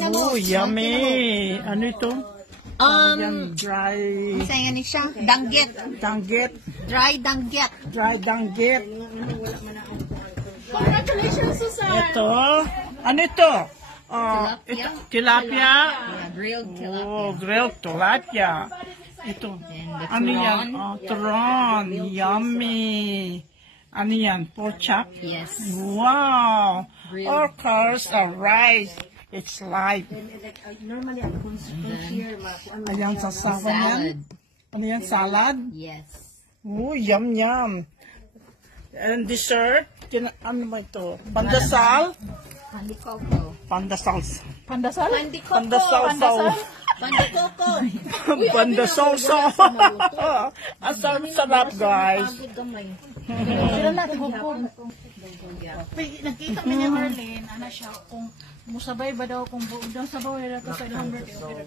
Oh, yummy. Ano ito? Yan, dry Sayang ni siya. Danggit. danggit. Dry danggit. Dry danggit. Congratulations, Susan. Ito. Ano ito? Ito, tilapia. Yeah, grilled tilapia. Oh, grilled tilapia. Ito. And the Ano yan? turon. Turon. Yummy. Ano yan? Pork chop? Yes. Wow. Grilled. Of course, rice. It's life. Ayan, sasawa yan. Salad. Ano yan? Salad? Yes. Oh, yum, yum. And dessert? Ano ba ito? Pandasal? Pandikoko. Pandasal. Pandasal? Pandasal. Pandikoko. Pandasal. Ang sarap, guys. Sila na, hukong. Nagkita kami ni Marlene, ano siya, kung musabay ba daw, kung buong daw sabaw, nila ka sa 100 euro.